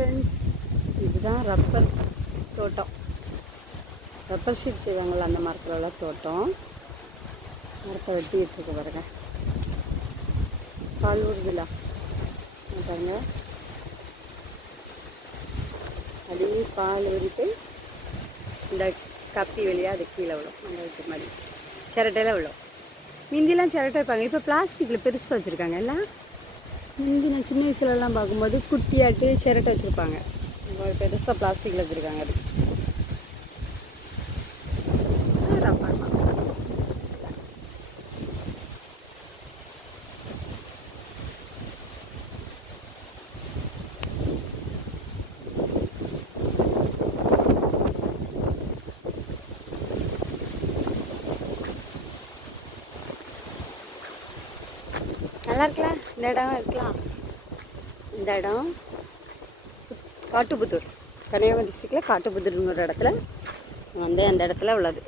Friends, இதுதான் rubber தோட்டம். Rubber sheet செய்வாங்கள்ல அந்த மரத்துலலாம் தோட்டம். மரத்தை வெட்டிட்டு இருக்கு பாருங்க. பால் ஊறுதுல பாருங்க. அப்படியே பால் ஊறிட்டு இந்த கப்பி வழியாக அது கீழே விடும். அந்த வைக்கிற மாதிரி சிரட்டையில் விடும். மிந்திலாம் சிரட்டை வைப்பாங்க. இப்போ பிளாஸ்டிக்கில் பெருசாக வச்சுருக்காங்க எல்லாம். முந்தி நான் சின்ன வயசுலலாம் பார்க்கும்போது குட்டியாட்டு சிரட்டை வச்சுருப்பாங்க. பெருசாக பிளாஸ்டிக்கில் வச்சுருக்காங்க. அது நல்லா இருக்கலாம். இந்த இடம் இருக்கலாம். இந்த இடம் காட்டுப்புத்தூர், கன்னியாகுமரி டிஸ்ட்ரிக்டில் காட்டுப்புத்தூர்னு ஒரு இடத்துல வந்து அந்த இடத்துல உள்ளது.